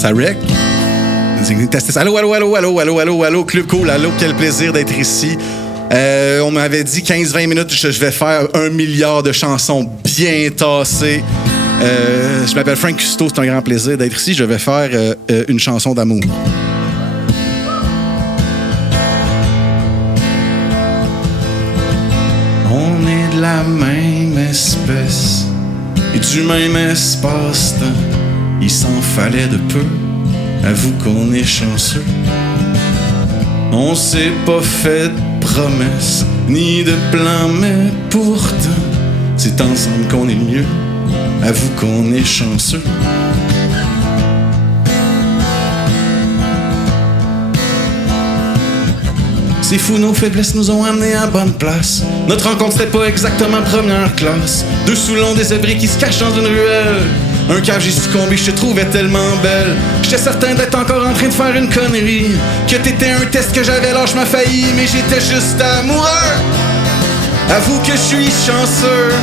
Ça wreck? Allô, allô, allô, allô, allô, allô, allô, Club Cool, allô, quel plaisir d'être ici. On m'avait dit 15-20 minutes, je vais faire 1 milliard de chansons bien tassées. Je m'appelle Frank Custo, c'est un grand plaisir d'être ici. Je vais faire une chanson d'amour. On est de la même espèce et du même espace-temps. Il s'en fallait de peu, avoue qu'on est chanceux. On s'est pas fait de promesses, ni de plans, mais pourtant, c'est ensemble qu'on est mieux, avoue qu'on est chanceux. C'est fou, nos faiblesses nous ont amenés à bonne place. Notre rencontre c'était pas exactement première classe. Deux Soulons désœuvrés qui se cachent dans une ruelle. Un cave, j'ai succombé, je te trouvais tellement belle. J'étais certain d'être encore en train de faire une connerie. Que t'étais un test que j'avais lâche failli. Mais j'étais juste amoureux. Avoue que je suis chanceux.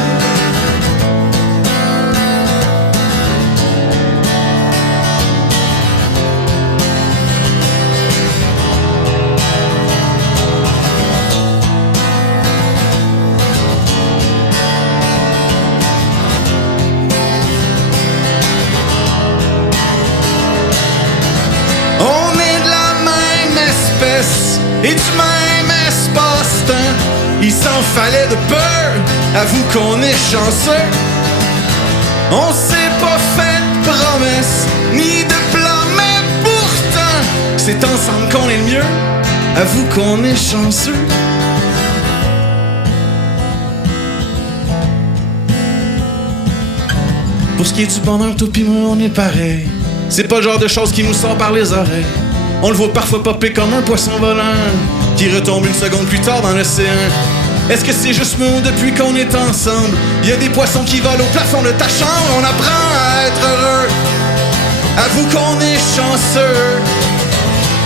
Et du même espace-temps, il s'en fallait de peur, avoue qu'on est chanceux. On s'est pas fait de promesses, ni de plans, mais pourtant, c'est ensemble qu'on est le mieux, avoue qu'on est chanceux. Pour ce qui est du bonheur, toi pis moi, on est pareil. C'est pas le genre de choses qui nous sort par les oreilles. On le voit parfois popper comme un poisson volant qui retombe une seconde plus tard dans l'océan. Est-ce que c'est juste nous depuis qu'on est ensemble? Il y a des poissons qui volent au plafond de ta chambre. On apprend à être heureux. Avoue qu'on est chanceux.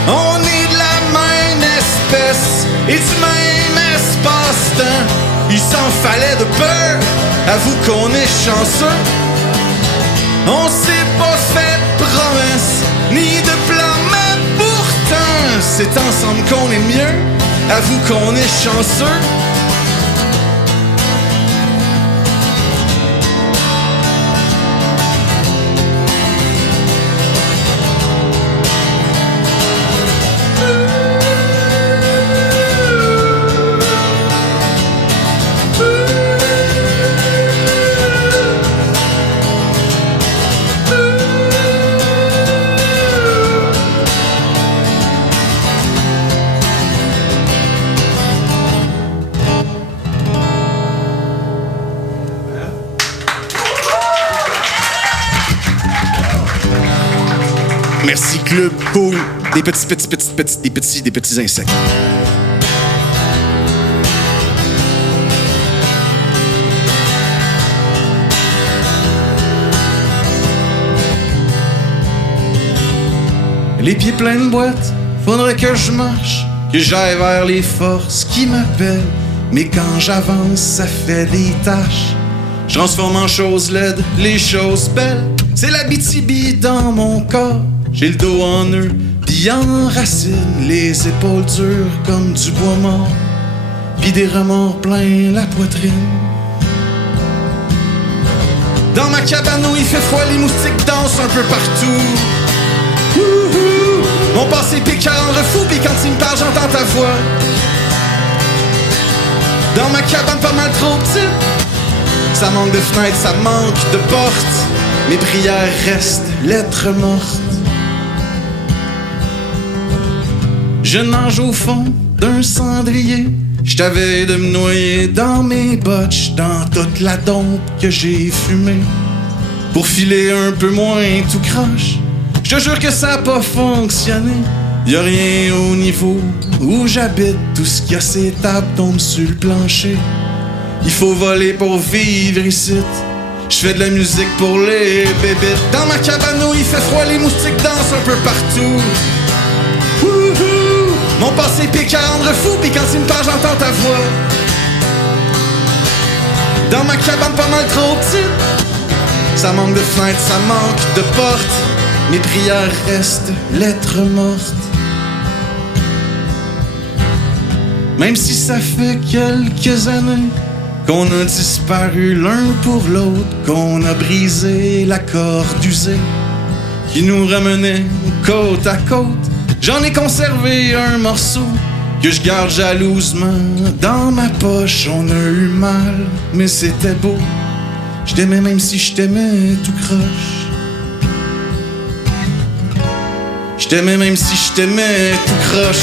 On est de la même espèce et du même espace-temps. Il s'en fallait de peur. Avoue qu'on est chanceux. On s'est pas fait de promesses ni de plans. C'est ensemble qu'on est mieux, avoue qu'on est chanceux. Merci Club Cool, des petits insectes. Les pieds pleins de boîtes, faudrait que je marche, que j'aille vers les forces qui m'appellent. Mais quand j'avance, ça fait des taches. Je transforme en choses laides les choses belles. C'est l'Abitibi dans mon corps. J'ai le dos en nœud, pis en racine, les épaules dures comme du bois mort, pis des remords plein la poitrine. Dans ma cabane où il fait froid, les moustiques dansent un peu partout. Wouhou! Mon passé pique à rendre fou, pis quand il me parle, j'entends ta voix. Dans ma cabane pas mal trop petite, ça manque de fenêtres, ça manque de portes. Mes prières restent lettres mortes. Je nage au fond d'un cendrier. J't'avais de me noyer dans mes botches, dans toute la dompe que j'ai fumée. Pour filer un peu moins tout croche, j'te jure que ça a pas fonctionné. Y'a rien au niveau où j'habite, tout ce qu'il y a c'est tables tombe sur le plancher. Il faut voler pour vivre ici. J'fais de la musique pour les bébites. Dans ma cabane où il fait froid, les moustiques dansent un peu partout. Mon passé pique à rendre fou, pis quand il me parle, j'entends ta voix. Dans ma cabane pas mal trop petite, ça manque de fenêtres, ça manque de portes. mes prières restent lettres mortes. Même si ça fait quelques années qu'on a disparu l'un pour l'autre, qu'on a brisé la corde usée qui nous ramenait côte à côte, j'en ai conservé un morceau que je garde jalousement dans ma poche. On a eu mal, mais c'était beau. Je t'aimais même si je t'aimais tout croche. Je t'aimais même si je t'aimais tout croche.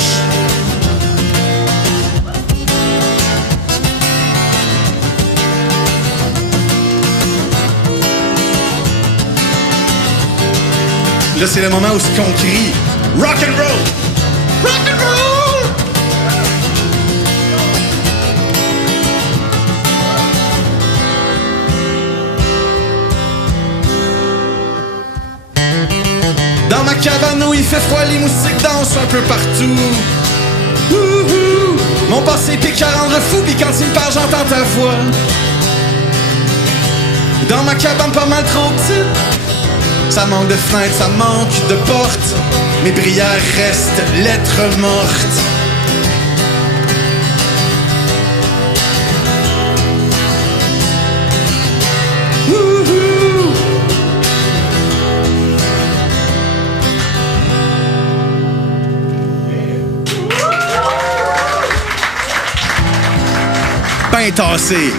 Là, c'est le moment où on crie rock and roll, rock and roll. Dans ma cabane où il fait froid, les moustiques dansent un peu partout. Ouhou. Mon passé pique à rendre fou, pis quand il me parle, j'entends ta voix. Dans ma cabane pas mal trop petite, ça manque de fenêtres, ça manque de portes. Mes prières restent lettres mortes. Wouhou. Pain tassé.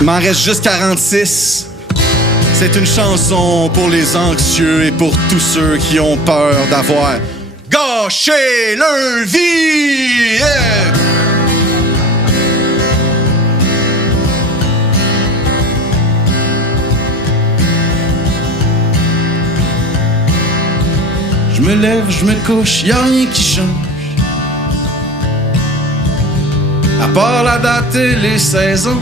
Il m'en reste juste 46. C'est une chanson pour les anxieux et pour tous ceux qui ont peur d'avoir gâché leur vie. Yeah! Je me lève, je me couche, y'a rien qui change. À part la date et les saisons.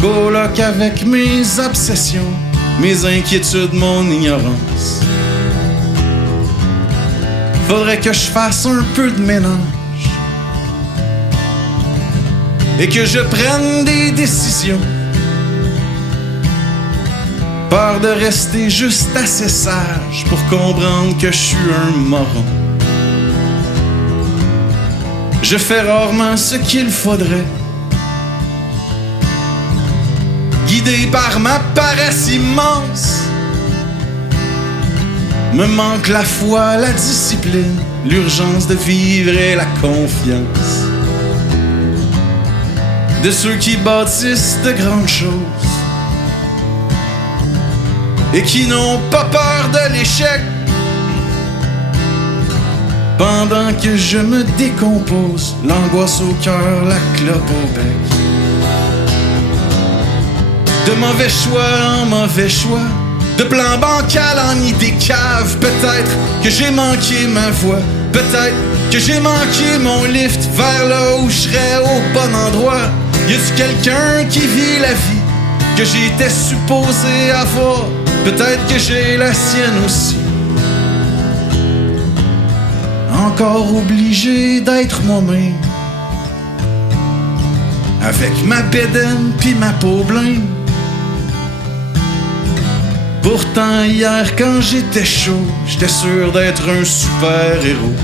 Coloc avec mes obsessions, mes inquiétudes, mon ignorance. Faudrait que je fasse un peu de ménage et que je prenne des décisions. Peur de rester juste assez sage pour comprendre que je suis un moron. Je fais rarement ce qu'il faudrait, guidé par ma paresse immense. Me manque la foi, la discipline, l'urgence de vivre et la confiance de ceux qui bâtissent de grandes choses et qui n'ont pas peur de l'échec. Pendant que je me décompose, l'angoisse au cœur, la clope au bec. De mauvais choix en mauvais choix, de plan bancal en idée cave. Peut-être que j'ai manqué ma voie, peut-être que j'ai manqué mon lift vers là où je serais au bon endroit. Y a-tu quelqu'un qui vit la vie que j'étais supposé avoir? Peut-être que j'ai la sienne aussi. Encore obligé d'être moi-même, avec ma bédaine pis ma peau blême. Pourtant hier quand j'étais chaud, j'étais sûr d'être un super-héros.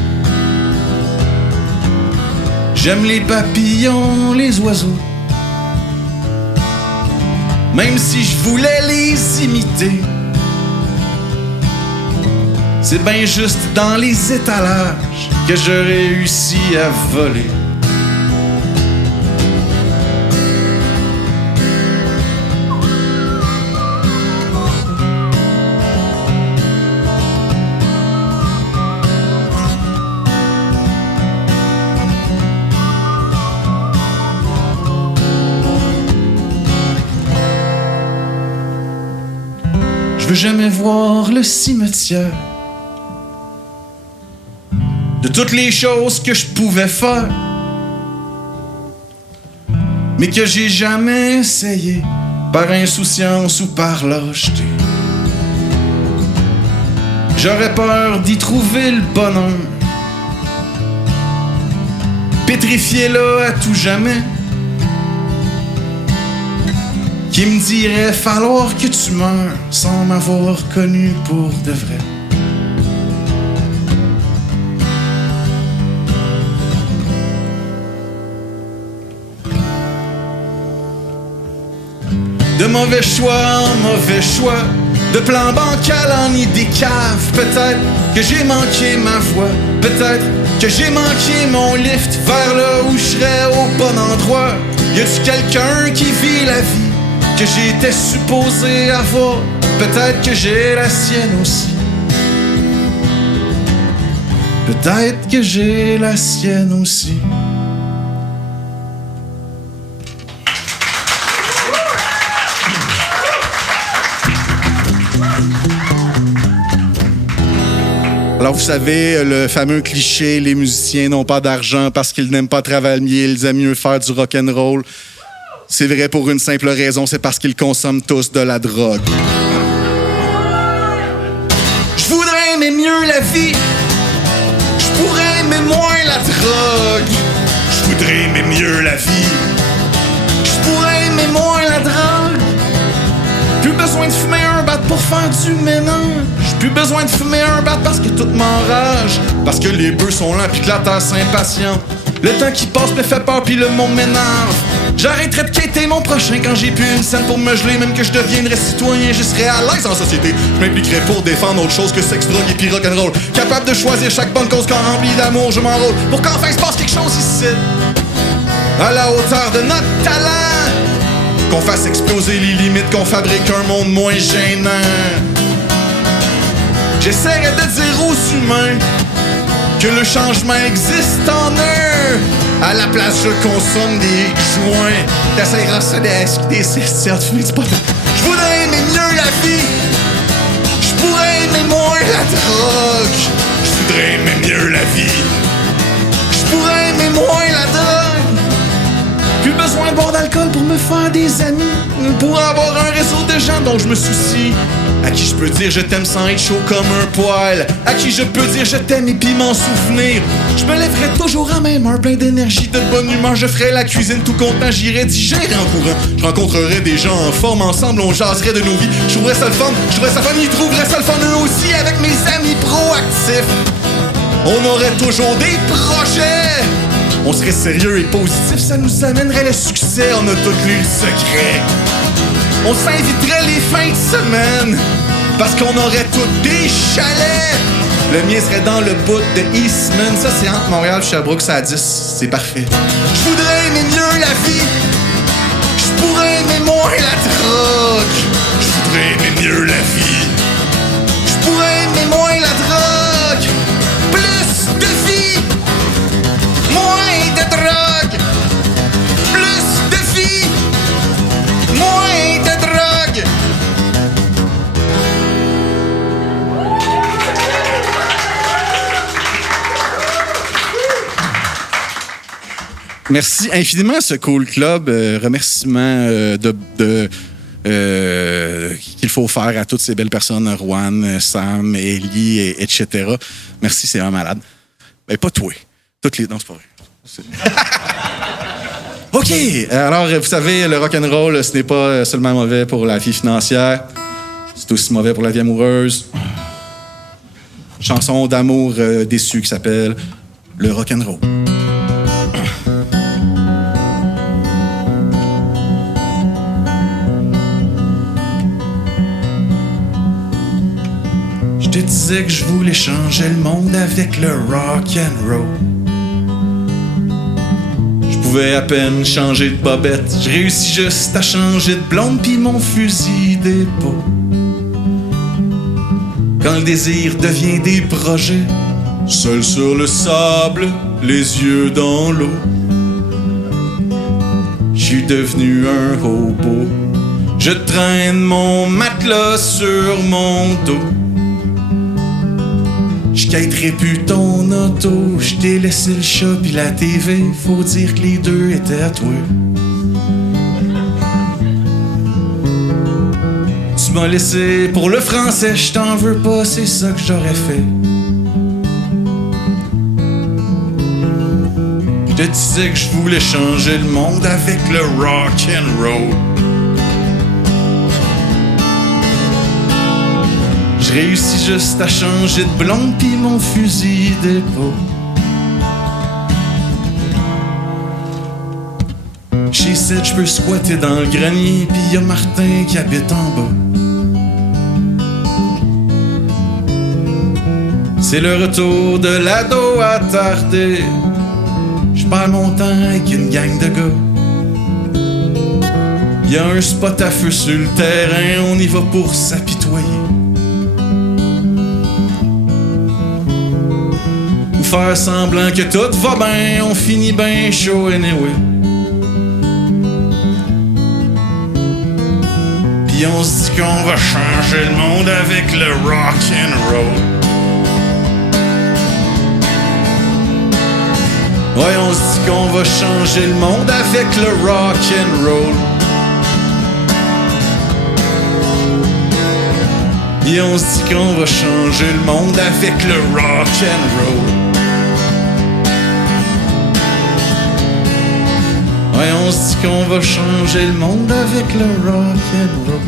J'aime les papillons, les oiseaux, même si je voulais les imiter. C'est bien juste dans les étalages que je réussis à voler. Je veux jamais voir le cimetière de toutes les choses que je pouvais faire, mais que j'ai jamais essayé par insouciance ou par lâcheté. J'aurais peur d'y trouver le bonheur, pétrifié là à tout jamais, qui me dirait falloir que tu meurs sans m'avoir connu pour de vrai. De mauvais choix en mauvais choix, de plan bancal en idée cave. Peut-être que j'ai manqué ma voie, peut-être que j'ai manqué mon lift vers là où je serais au bon endroit. Y a-tu quelqu'un qui vit la vie que j'étais supposé avoir? Peut-être que j'ai la sienne aussi. Peut-être que j'ai la sienne aussi. Alors, vous savez, le fameux cliché, les musiciens n'ont pas d'argent parce qu'ils n'aiment pas travailler, ils aiment mieux faire du rock'n'roll. C'est vrai pour une simple raison, c'est parce qu'ils consomment tous de la drogue. Je voudrais aimer mieux la vie, je pourrais aimer moins la drogue. Je voudrais aimer mieux la vie, je pourrais aimer moins la drogue. Plus besoin de fumer un bat pour faire du ménage. Plus besoin de fumer un bat parce que tout m'enrage. Parce que les bœufs sont lents pis que la terre s'impatient. Le temps qui passe me fait peur pis le monde m'énerve. J'arrêterai de quitter mon prochain quand j'ai plus une scène pour me geler. Même que je deviendrais citoyen, je serais à l'aise en société. Je m'impliquerais pour défendre autre chose que sexe, drogue et pis rock'n'roll. Capable de choisir chaque bonne cause quand rempli d'amour je m'enrôle. Pour qu'enfin se passe quelque chose ici, à la hauteur de notre talent. Qu'on fasse exploser les limites, qu'on fabrique un monde moins gênant. J'essaierai de dire aux humains que le changement existe en eux. À la place, je consomme des joints. T'essaieras ça des certes fumées du pot. Je voudrais aimer mieux la vie. Je pourrais aimer moins la drogue. Je voudrais aimer mieux la vie. Je pourrais aimer moins la drogue. Plus besoin de boire d'alcool pour me faire des amis. Pour avoir un réseau de gens dont je me soucie. À qui je peux dire je t'aime sans être chaud comme un poil. À qui je peux dire je t'aime et puis m'en souvenir. Je me lèverai toujours à même heure, plein d'énergie, de bonne humeur. Je ferai la cuisine tout content, j'irai digérer en courant. Je rencontrerai des gens en forme, ensemble on jaserait de nos vies. Je trouverais ça le fun, je trouverais ça fun, ils trouveraient ça le fun eux aussi. Avec mes amis proactifs, on aurait toujours des projets. On serait sérieux et positif, ça nous amènerait le succès. On a tout lu le secret. On s'inviterait les fins de semaine parce qu'on aurait tous des chalets. Le mien serait dans le bout de Eastman. Ça, c'est entre Montréal et Sherbrooke, ça à 10. C'est parfait. Je voudrais aimer mieux la vie. Je pourrais aimer moins la drogue. Je voudrais aimer mieux la vie. Je pourrais aimer moins la drogue. Plus de vie, moins de drogue. Plus de vie, moins de drogue. Merci infiniment ce Cool Club. Remerciements qu'il faut faire à toutes ces belles personnes, Rouen, Sam, Ellie, etc. Merci, c'est vraiment malade. Ben, pas toi. Toutes les... Non, c'est pas vrai. OK. Alors, vous savez, le rock'n'roll, ce n'est pas seulement mauvais pour la vie financière. C'est aussi mauvais pour la vie amoureuse. Chanson d'amour déçue qui s'appelle Le rock'n'roll. Je te disais que je voulais changer le monde avec le rock'n'roll. Je pouvais à peine changer de bobette. Je réussis juste à changer de blonde pis mon fusil d'épaule. Quand le désir devient des projets, seul sur le sable, les yeux dans l'eau. Je suis devenu un hobo. Je traîne mon matelas sur mon dos. Je quitterai plus ton auto. Je t'ai laissé le chat pis la TV. Faut dire que les deux étaient à toi. Tu m'as laissé pour le français. Je t'en veux pas, c'est ça que j'aurais fait. Je te disais que je voulais changer le monde avec le rock'n'roll. Je réussis juste à changer de blonde pis mon fusil d'épaule. Chez Seth, je peux squatter dans le grenier, pis y'a Martin qui habite en bas. C'est le retour de l'ado attardé. Je perds mon temps avec une gang de gars. Y'a un spot à feu sur le terrain, on y va pour s'apitoyer. Ou faire semblant que tout va bien, on finit bien chaud anyway. Pis on se dit qu'on va changer le monde avec le rock'n'roll. Ouais, on se dit qu'on va changer le monde avec le rock'n'roll. Et on se dit qu'on va changer le monde avec le rock'n'roll. Ouais, on se dit qu'on va changer le monde avec le rock'n'roll.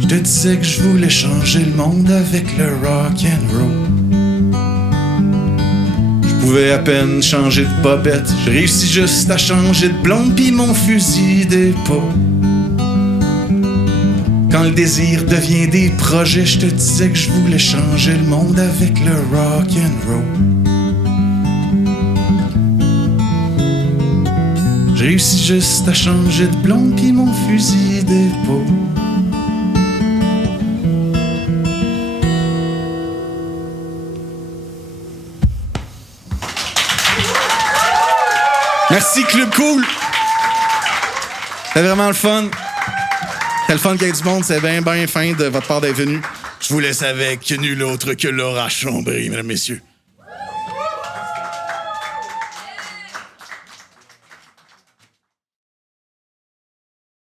Je te disais que je voulais changer le monde avec le rock'n'roll. Je pouvais à peine changer de bobette. Je réussis juste à changer de blonde pis mon fusil d'épaule. Quand le désir devient des projets, je te disais que je voulais changer le monde avec le rock'n'roll. Je réussis juste à changer de blonde pis mon fusil d'épaule. Merci Club Cool. C'était vraiment le fun. C'était le fun qu'il y ait du monde. C'est bien fin de votre part d'être venu. Je vous laisse avec nul autre que Laura Chambry, mesdames, messieurs.